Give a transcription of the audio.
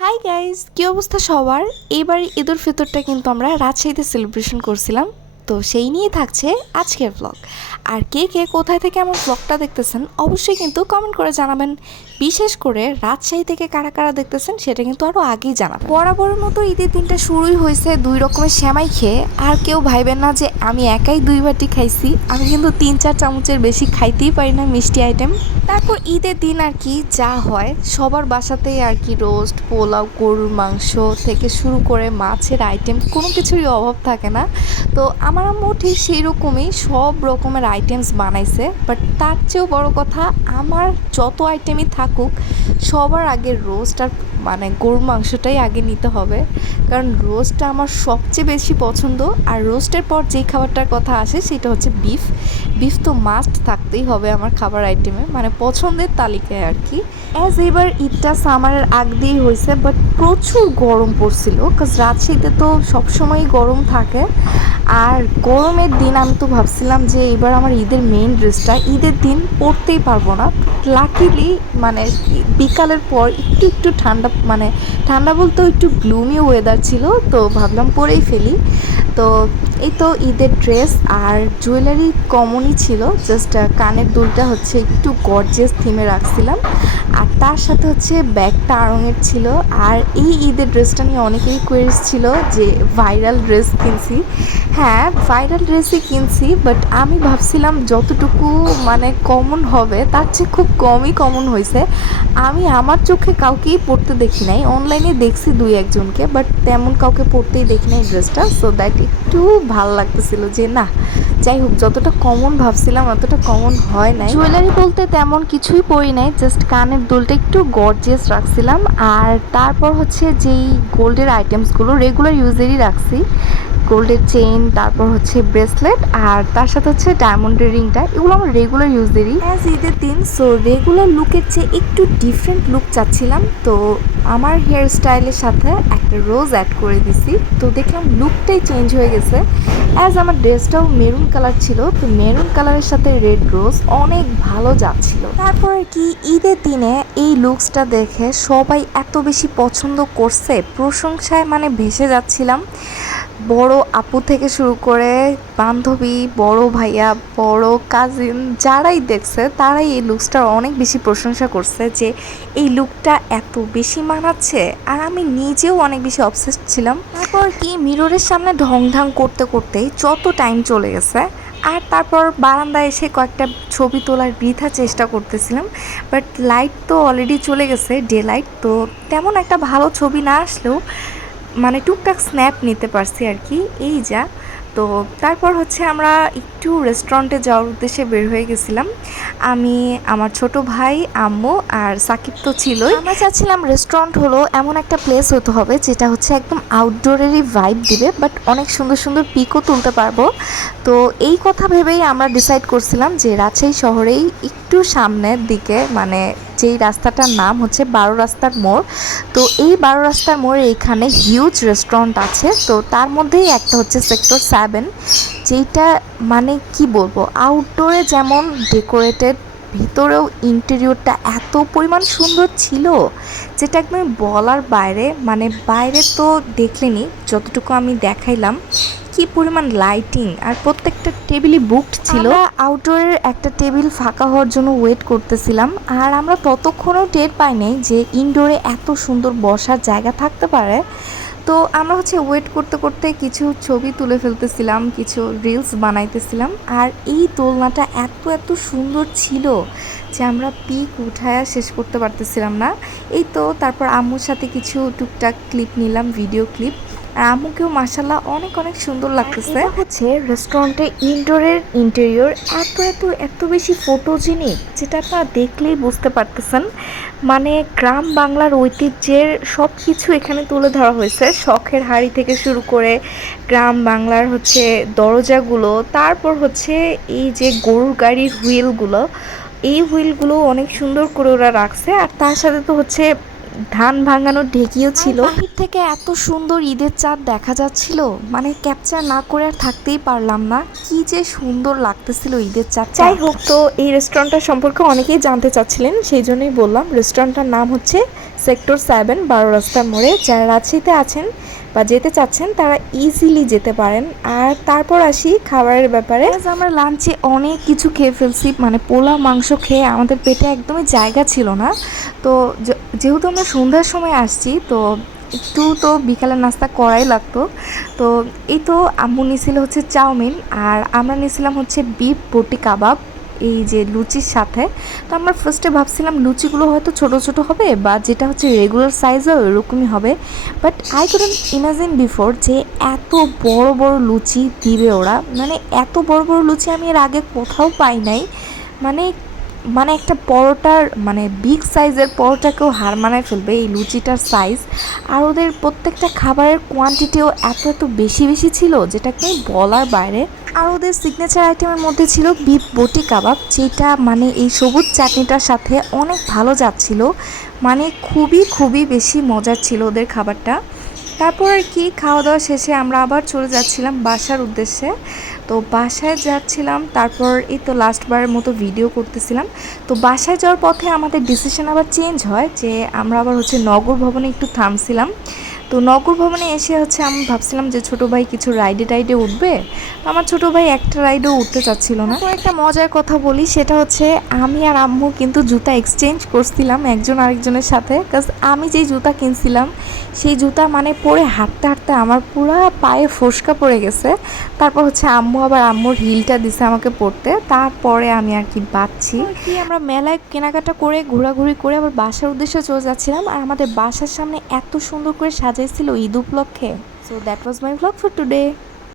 Hi guys, কি অবস্থা সবার? এইবার ঈদ উল ফিতরটা কিন্তু আমরা রাজশাহীতে সেলিব্রেশন করছিলাম। তো সেই নিয়ে থাকছে আজকের ব্লগ। আর কে কে কোথায় থেকে আমার ব্লগটা দেখতেছেন অবশ্যই কিন্তু কমেন্ট করে জানাবেন। বিশেষ করে রাজশাহী থেকে কারা কারা দেখতেছেন সেটা কিন্তু আরও আগেই জানাবেন। বরাবরের মতো ঈদের দিনটা শুরুই হয়েছে 2 রকমের সেমাই খেয়ে। আর কেউ ভাইবেন না যে আমি একাই 2 বাটি খাইছি। আমি কিন্তু 3-4 চামচের বেশি খাইতেই পারি না মিষ্টি আইটেম। তারপর ঈদের দিন আর কি যা হয় সবার বাসাতেই আর কি রোস্ট, পোলাও, গরুর মাংস থেকে শুরু করে মাছের আইটেম কোনো কিছুরই অভাব থাকে না। তো আমার আম্মু ঠিক সেই রকমই সব রকমের আইটেমস বানাইছে। বাট তার চেয়েও বড় কথা, আমার যত আইটেমই থাকুক সবার আগে রোস্ট আর মানে গরুর মাংসটাই আগে নিতে হবে। কারণ রোস্টটা আমার সবচেয়ে বেশি পছন্দ। আর রোস্টের পর যেই খাবারটার কথা আসে সেটা হচ্ছে বিফ। বিফ তো মাস্ট থাকতেই হবে আমার খাবার আইটেমে, মানে পছন্দের তালিকায় আর কি। অ্যাজ এবার ঈদটা সামারের আগ দিয়েই হয়েছে, বাট প্রচুর গরম পড়ছিল। কাজ রাজশাহীতে তো সবসময়ই গরম থাকে। আর গরমের দিন আমি তো ভাবছিলাম যে এবার আমার ঈদের মেইন ড্রেসটা ঈদের দিন পরতেই পারবো না। লাকিলি মানে বিকালের পর একটু একটু ঠান্ডা, মানে ঠান্ডা বলতেও একটু গ্লুমি ওয়েদার ছিল, তো ভাবলাম পরেই ফেলি। তো এই তো ঈদের ড্রেস আর জুয়েলারি কমনই ছিল, জাস্ট কানের দুলটা হচ্ছে একটু গর্জিয়াস থিমে রাখছিলাম। আর তার সাথে হচ্ছে ব্যাগটা আড়ঙের ছিল। আর এই ঈদের ড্রেসটা নিয়ে অনেকেরই কোয়েরিজ ছিল যে ভাইরাল ড্রেস কিনছি। হ্যাঁ, ভাইরাল ড্রেসই কিনছি, বাট আমি ভাবছিলাম যতটুকু মানে কমন হবে তার চেয়ে খুব কমই কমন হয়েছে। আমি আমার চোখে কাউকেই পরতে দেখি নাই, অনলাইনে দেখছি 2-1জনকে, বাট তেমন কাউকে পরতেই দেখি নাই ড্রেসটা। সো দ্যাট একটু ভাল লাগতেছিল যে না, যাই হোক যতটা কমন ভাবছিলাম অতটা কমন হয় নাই। জুয়েলারি বলতে তেমন কিছুই পরি নাই, জাস্ট কানের দুলটা একটু গর্জিয়াস রাখছিলাম। আর তারপর হচ্ছে যেই গোল্ডের আইটেমসগুলো রেগুলার ইউজেরই রাখছি, গোল্ডের চেইন, তারপর হচ্ছে ব্রেসলেট, আর তার সাথে হচ্ছে ডায়মন্ডের রিংটা, এগুলো আমার রেগুলার ইউজেরই। অ্যাজ ঈদের দিন, সো রেগুলার লুকের চেয়ে একটু ডিফারেন্ট লুক চাচ্ছিলাম। তো আমার হেয়ার স্টাইলের সাথে একটা রোজ অ্যাড করে দিছি, তো দেখলাম লুকটাই চেঞ্জ হয়ে গেছে। অ্যাজ আমার ড্রেসটাও মেরুন কালার ছিল, তো মেরুন কালারের সাথে রেড রোজ অনেক ভালো যাচ্ছিল। তারপর কি ঈদের দিনে এই লুকসটা দেখে সবাই এত বেশি পছন্দ করছে, প্রশংসায় মানে ভেসে যাচ্ছিলাম। বড় আপু থেকে শুরু করে বান্ধবী, বড় ভাইয়া, বড় কাজিন যারাই দেখছে তারাই এই লুকসটার অনেক বেশি প্রশংসা করছে যে এই লুকটা এত বেশি মানাচ্ছে। আর আমি নিজেও অনেক বেশি অবসেসড ছিলাম। তারপর কি মিররের সামনে ঢং ঢং করতে করতেই যত টাইম চলে গেছে। আর তারপর বারান্দায় এসে কয়েকটা ছবি তোলার বৃথা চেষ্টা করতেছিলাম, বাট লাইট তো অলরেডি চলে গেছে, ডে লাইট, তো তেমন একটা ভালো ছবি না আসলেও মানে টুকটাক স্ন্যাপ নিতে পারছি আর কি, এই যা। তো তারপর হচ্ছে আমরা একটু রেস্টুরেন্টে যাওয়ার উদ্দেশ্যে বের হয়ে গেছিলাম। আমি, আমার ছোট ভাই, আম্মু আর সাকিব তো ছিলই। আমরা চাচ্ছিলাম রেস্টুরেন্ট হলো এমন একটা প্লেস হতে হবে যেটা হচ্ছে একদম আউটডোরেরই ভাইব দিবে, বাট অনেক সুন্দর সুন্দর পিকও তুলতে পারবো। তো এই কথা ভেবেই আমরা ডিসাইড করছিলাম যে রাজশাহী শহরেই একটু সামনের দিকে, মানে যেই রাস্তাটার নাম হচ্ছে 12 রাস্তার মোড়। তো এই 12 রাস্তার মোড়ে এখানে হিউজ রেস্টুরেন্ট আছে, তো তার মধ্যেই একটা হচ্ছে সেক্টর 7, যেইটা মানে কি বলবো, আউটডোরে যেমন ডেকোরেটেড, ভিতরেও ইন্টেরিয়রটা এত পরিমাণ সুন্দর ছিল যেটা একদম বলার বাইরে। মানে বাইরে তো দেখলেনি, যতটুকু আমি দেখাইলাম কি পরিমাণ লাইটিং, আর প্রত্যেকটা টেবিলই বুকড ছিল। আউটডোরের একটা টেবিল ফাঁকা হওয়ার জন্য ওয়েট করতেছিলাম, আর আমরা ততক্ষণও টের পাই নাই যে ইনডোরে এত সুন্দর বসার জায়গা থাকতে পারে। তো আমরা হচ্ছে ওয়েট করতে করতে কিছু ছবি তুলে ফেলতেছিলাম, কিছু রিলস বানাইতেছিলাম। আর এই দোলনাটা এত এত সুন্দর ছিল যে আমরা পিক উঠায়া শেষ করতে পারতেছিলাম না। এই তো তারপর আম্মুর সাথে কিছু টুকটাক ক্লিপ নিলাম, ভিডিও ক্লিপ। আর আম্মুকেও মাশাল্লাহ অনেক অনেক সুন্দর লাগতেছে। হচ্ছে রেস্টুরেন্টের ইনডোরের ইন্টেরিয়র এত এত এত বেশি ফটোজেনিক, যেটা আপনারা দেখলেই বুঝতে পারতেছেন। মানে গ্রাম বাংলার ঐতিহ্যের সব কিছু এখানে তুলে ধরা হয়েছে, শখের হাড়ি থেকে শুরু করে গ্রাম বাংলার হচ্ছে দরজাগুলো, তারপর হচ্ছে এই যে গরুর গাড়ির হুইলগুলো, এই হুইলগুলো অনেক সুন্দর করে ওরা রাখছে। আর তার সাথে তো হচ্ছে ধান ভাঙানোর ঢেকিও ছিল। বাহির থেকে এত সুন্দর ঈদের চাঁদ দেখা যাচ্ছিল, মানে ক্যাপচার না করে আর থাকতেই পারলাম না, কি যে সুন্দর লাগতেছিল ঈদের চাঁদ। যাই হোক, তো এই রেস্টুরেন্টটা সম্পর্কে অনেকেই জানতে চাচ্ছিলেন, সেই জন্যই বললাম। রেস্টুরেন্টটার নাম হচ্ছে সেক্টর 7, 12 রাস্তার মোড়ে। যারা রাজশাহীতে আছেন বা যেতে চাচ্ছেন তারা ইজিলি যেতে পারেন। আর তারপর আসি খাবারের ব্যাপারে। আমরা লাঞ্চে অনেক কিছু খেয়ে ফেলছি, মানে পোলা মাংস খেয়ে আমাদের পেটে একদমই জায়গা ছিল না। তো যেহেতু আমরা সন্ধ্যার সময় আসছি, তো একটু তো বিকালের নাস্তা করাই লাগতো। তো এই তো আম্মু নিয়েছিল হচ্ছে চাউমিন, আর আমরা নিয়েছিলাম হচ্ছে বিফ বটি কাবাব, এই যে লুচির সাথে। তো আমরা ফার্স্টে ভাবছিলাম লুচিগুলো হয়তো ছোট ছোট হবে, বা যেটা হচ্ছে রেগুলার সাইজও ওরকমই হবে, but I couldn't imagine before যে এত বড় বড় লুচি দিবে ওরা। মানে এত বড় বড় লুচি আমি এর আগে কোথাও পাই নাই। মানে মানে একটা পরোটার, মানে বিগ সাইজের পরোটাকেও হার মানায় ফেলবে এই লুচিটার সাইজ। আর ওদের প্রত্যেকটা খাবারের কোয়ান্টিটিও এত এত বেশি বেশি ছিল, যেটা কি বলার বাইরে। আর ওদের সিগনেচার আইটেমের মধ্যে ছিল বিফ বটি কাবাব, যেটা মানে এই সবুজ চাটনিটার সাথে অনেক ভালো যাচ্ছিল। মানে খুবই খুবই বেশি মজার ছিল ওদের খাবারটা। তারপর আর কি খাওয়া দাওয়া শেষে আমরা আবার চলে যাচ্ছিলাম বাসার উদ্দেশ্যে। তো বাসায় যাচ্ছিলাম, তারপর এই তো লাস্টবারের মতো ভিডিও করতেছিলাম। তো বাসায় যাওয়ার পথে আমাদের ডিসিশন আবার চেঞ্জ হয়, যে আমরা আবার হচ্ছে নগর ভবনে একটু থামছিলাম। তো নগর ভবনে এসে হচ্ছে আমি ভাবছিলাম যে ছোটো ভাই কিছু রাইডে টাইডে উঠবে। তো আমার ছোটো ভাই একটা রাইডেও উঠতে চাচ্ছিল না। তো একটা মজার কথা বলি, সেটা হচ্ছে আমি আর আম্মু কিন্তু জুতা এক্সচেঞ্জ করছিলাম একজন আরেকজনের সাথে। কাজ আমি যেই জুতা কিনছিলাম সেই জুতা মানে পরে হাঁটতে হাঁটতে আমার পুরো পায়ে ফোসকা পড়ে গেছে। তারপর হচ্ছে আম্মু আবার আম্মুর হিলটা দিছে আমাকে পরতে, তারপরে আমি আর কি বাঁচছি কি। আমরা মেলায় কেনাকাটা করে ঘোরাঘুরি করে আবার বাসার উদ্দেশ্যে চলে যাচ্ছিলাম, আর আমাদের বাসার সামনে এত সুন্দর করে সাজাইছিল ঈদ উপলক্ষে। So that was my blog for today.